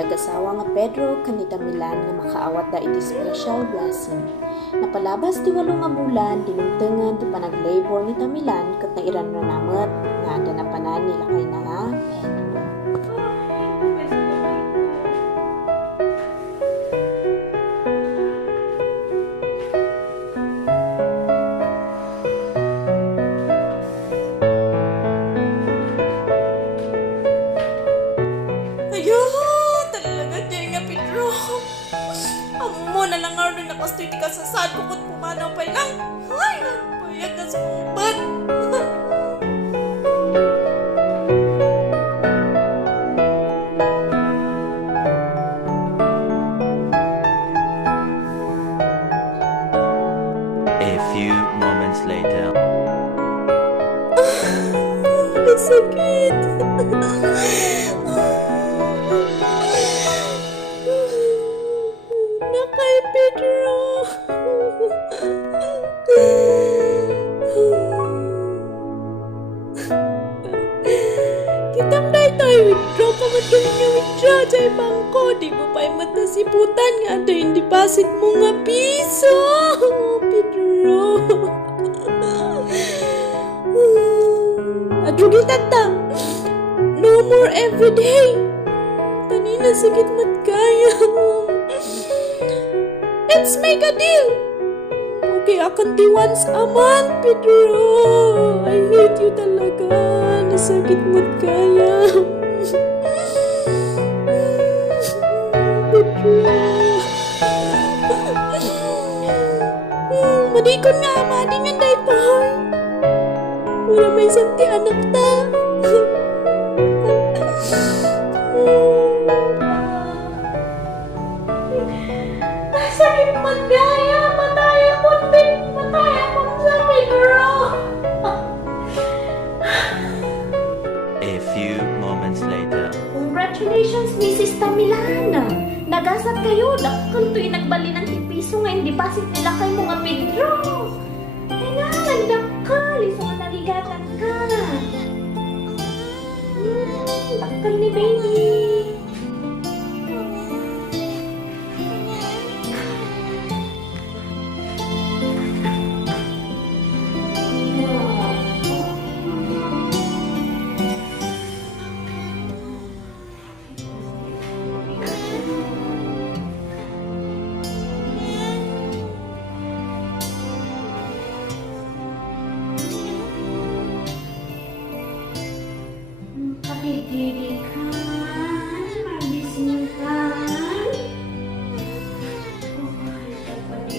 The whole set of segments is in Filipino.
ag-asawa nga Pedro kanita Milan nga makaawat da iti special blessing. Napalabas ti 8 nga bulan dinungtengan ti panag-labor ni Tamilan ket nairan na namet nga ada na panan nila kay na nga Pedro. Amo na lang nga rin nakastoy ti kasasad ko kung pumanaw pa lang. Ay, nagbayag na sa kumbat. A few moments later. Masakit. Nakay Pedro. Kitang tayo withdraw pa man kami nga withdraw sa bangko. Di mo pa matasiputan nga ada yung deposit mo nga piso. Pedro. Adrugi tata. No more everyday. Tanina sakit mat kaya. Let's make a deal. Okay, akan ti once a month, Pedro. I hate you talaga. Nasakit mo't kaya. Pedro. Madikon nga, madingan na ito. Wala may santi anak ta. Sakit magaya, mataya ko sa Pedro. A few moments later. Congratulations, Mrs. Tamilana. Nagasat kayo, dakal to'y nagbali ng tipiso nga hindi basit nila kay mga Pedro. Kailangan dakal, iso nga naligatan ka. Dakal ni baby. Kadidirikan, magisingkan. Oh, dapat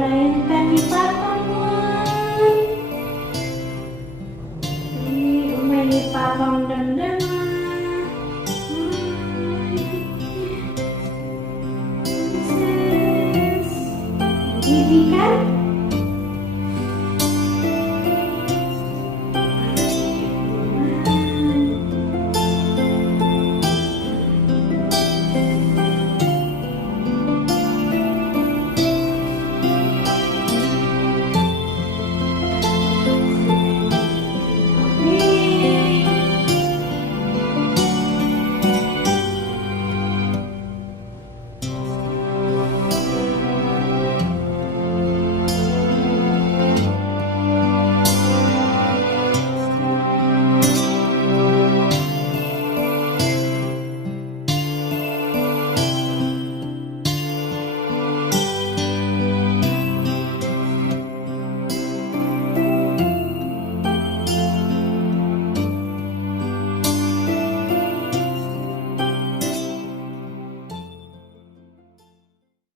Renta ni Papa Juan. Umay ni Papang dandan.